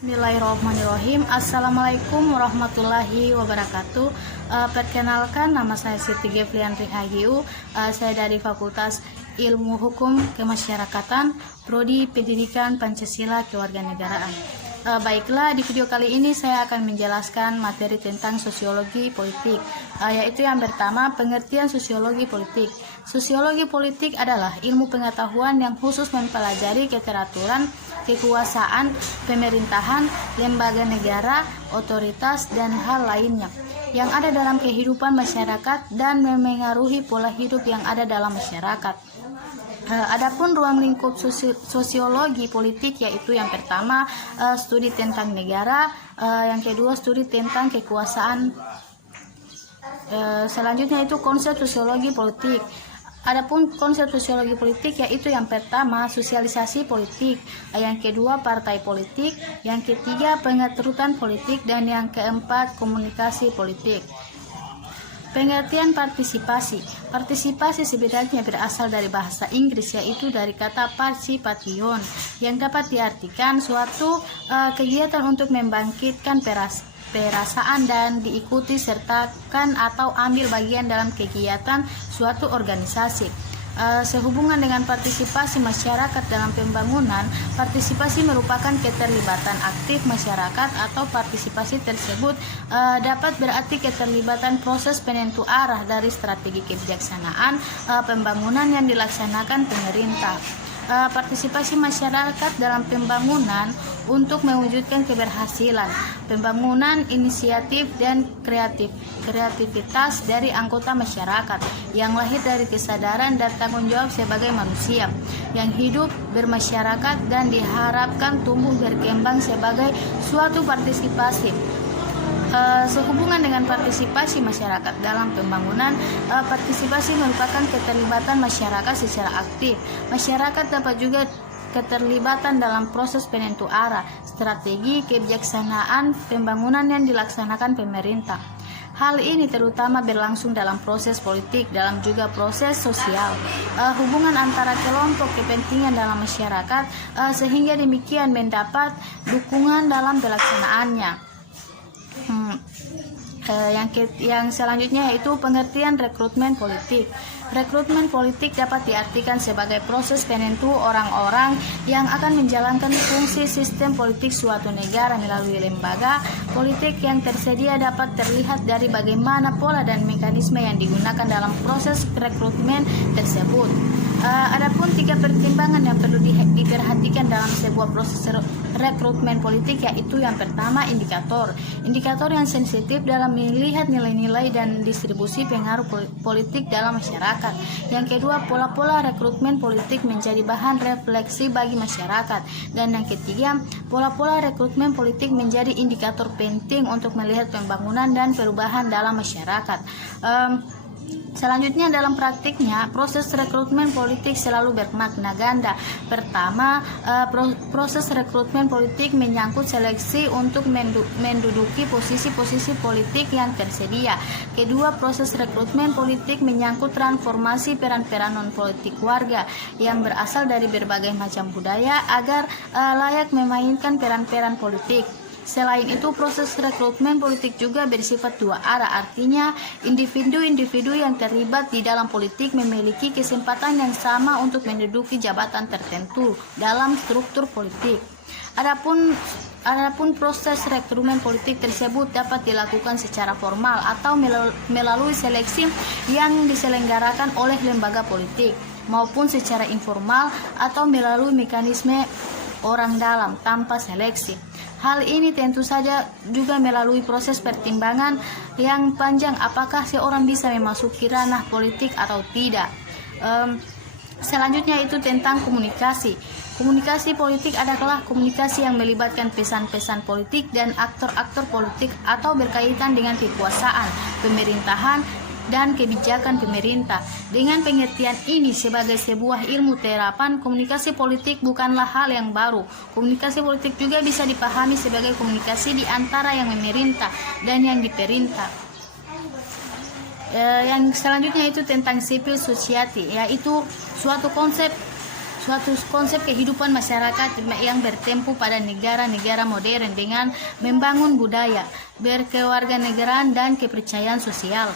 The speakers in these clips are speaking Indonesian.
Bismillahirrahmanirrahim. Assalamualaikum warahmatullahi wabarakatuh. Perkenalkan, nama saya Siti Geflianti Hagiu. Saya dari Fakultas Ilmu Hukum Kemasyarakatan, Prodi Pendidikan Pancasila Kewarganegaraan. Baiklah, di video kali ini saya akan menjelaskan materi tentang sosiologi politik, yaitu yang pertama, pengertian sosiologi politik. Sosiologi politik adalah ilmu pengetahuan yang khusus mempelajari keteraturan, kekuasaan, pemerintahan, lembaga negara, otoritas, dan hal lainnya yang ada dalam kehidupan masyarakat dan memengaruhi pola hidup yang ada dalam masyarakat. Adapun ruang lingkup sosiologi politik, yaitu yang pertama studi tentang negara, yang kedua studi tentang kekuasaan, selanjutnya itu konsep sosiologi politik. Adapun konsep sosiologi politik, yaitu yang pertama sosialisasi politik, yang kedua partai politik, yang ketiga pengeterutan politik, dan yang keempat komunikasi politik. Pengertian partisipasi. Partisipasi sebenarnya berasal dari bahasa Inggris, yaitu dari kata participation, yang dapat diartikan suatu kegiatan untuk membangkitkan perasaan dan diikuti sertakan atau ambil bagian dalam kegiatan suatu organisasi. Sehubungan dengan partisipasi masyarakat dalam pembangunan, partisipasi merupakan keterlibatan aktif masyarakat, atau partisipasi tersebut dapat berarti keterlibatan proses penentu arah dari strategi kebijaksanaan pembangunan yang dilaksanakan pemerintah. Partisipasi masyarakat dalam pembangunan untuk mewujudkan keberhasilan pembangunan, inisiatif dan kreativitas dari anggota masyarakat yang lahir dari kesadaran dan tanggung jawab sebagai manusia yang hidup bermasyarakat dan diharapkan tumbuh berkembang sebagai suatu partisipasi. Sehubungan dengan partisipasi masyarakat dalam pembangunan, partisipasi merupakan keterlibatan masyarakat secara aktif. Masyarakat dapat juga keterlibatan dalam proses penentu arah, strategi, kebijaksanaan pembangunan yang dilaksanakan pemerintah. Hal ini terutama berlangsung dalam proses politik, dalam juga proses sosial, hubungan antara kelompok kepentingan dalam masyarakat, sehingga demikian mendapat dukungan dalam pelaksanaannya. Yang selanjutnya yaitu pengertian rekrutmen politik. Rekrutmen politik dapat diartikan sebagai proses penentu orang-orang yang akan menjalankan fungsi sistem politik suatu negara melalui lembaga politik yang tersedia. Dapat terlihat dari bagaimana pola dan mekanisme yang digunakan dalam proses rekrutmen tersebut. Adapun 3 pertimbangan yang perlu diperhatikan dalam sebuah proses rekrutmen politik, yaitu yang pertama indikator yang sensitif dalam melihat nilai-nilai dan distribusi pengaruh politik dalam masyarakat. Yang kedua, pola-pola rekrutmen politik menjadi bahan refleksi bagi masyarakat. Dan yang ketiga, pola-pola rekrutmen politik menjadi indikator penting untuk melihat pembangunan dan perubahan dalam masyarakat. Selanjutnya, dalam praktiknya proses rekrutmen politik selalu bermakna ganda. Pertama, proses rekrutmen politik menyangkut seleksi untuk menduduki posisi-posisi politik yang tersedia. Kedua, proses rekrutmen politik menyangkut transformasi peran-peran non-politik warga yang berasal dari berbagai macam budaya agar layak memainkan peran-peran politik. Selain itu, proses rekrutmen politik juga bersifat dua arah, artinya individu-individu yang terlibat di dalam politik memiliki kesempatan yang sama untuk menduduki jabatan tertentu dalam struktur politik. Adapun proses rekrutmen politik tersebut dapat dilakukan secara formal atau melalui seleksi yang diselenggarakan oleh lembaga politik, maupun secara informal atau melalui mekanisme orang dalam tanpa seleksi. Hal ini tentu saja juga melalui proses pertimbangan yang panjang, apakah seorang bisa memasuki ranah politik atau tidak. Selanjutnya itu tentang komunikasi. Komunikasi politik adalah komunikasi yang melibatkan pesan-pesan politik dan aktor-aktor politik atau berkaitan dengan kekuasaan, pemerintahan, dan kebijakan pemerintah. Dengan pengertian ini sebagai sebuah ilmu terapan, komunikasi politik bukanlah hal yang baru. Komunikasi politik juga bisa dipahami sebagai komunikasi di antara yang memerintah dan yang diperintah. Yang selanjutnya itu tentang civil society, yaitu suatu suatu konsep kehidupan masyarakat yang bertempu pada negara-negara modern dengan membangun budaya, berkewarganegaraan dan kepercayaan sosial.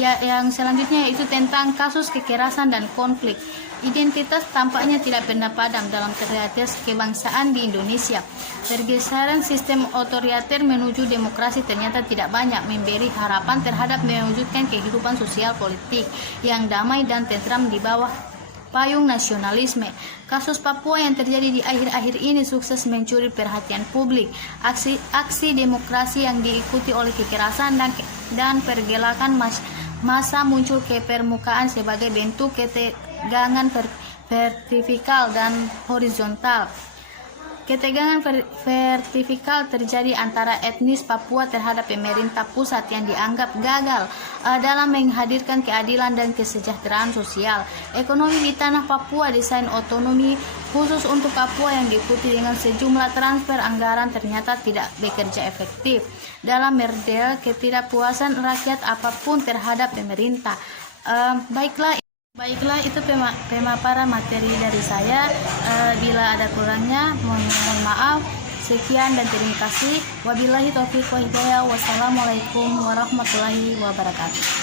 Ya, yang selanjutnya yaitu tentang kasus kekerasan dan konflik. Identitas tampaknya tidak pernah padam dalam realitas kebangsaan di Indonesia. Pergeseran sistem otoriter menuju demokrasi ternyata tidak banyak memberi harapan terhadap mewujudkan kehidupan sosial politik yang damai dan tentram di bawah payung nasionalisme. Kasus Papua yang terjadi di akhir-akhir ini sukses mencuri perhatian publik. Aksi demokrasi yang diikuti oleh kekerasan dan pergelakan massa muncul ke permukaan sebagai bentuk ketegangan vertikal dan horizontal. Ketegangan vertikal terjadi antara etnis Papua terhadap pemerintah pusat yang dianggap gagal dalam menghadirkan keadilan dan kesejahteraan sosial. Ekonomi di tanah Papua, desain otonomi khusus untuk Papua yang diikuti dengan sejumlah transfer anggaran ternyata tidak bekerja efektif dalam meredam ketidakpuasan rakyat apapun terhadap pemerintah. Baiklah, itu pemaparan materi dari saya. Bila ada kurangnya, mohon maaf. Sekian dan terima kasih. Wabillahi taufiq wa hidayah. Wassalamualaikum warahmatullahi wabarakatuh.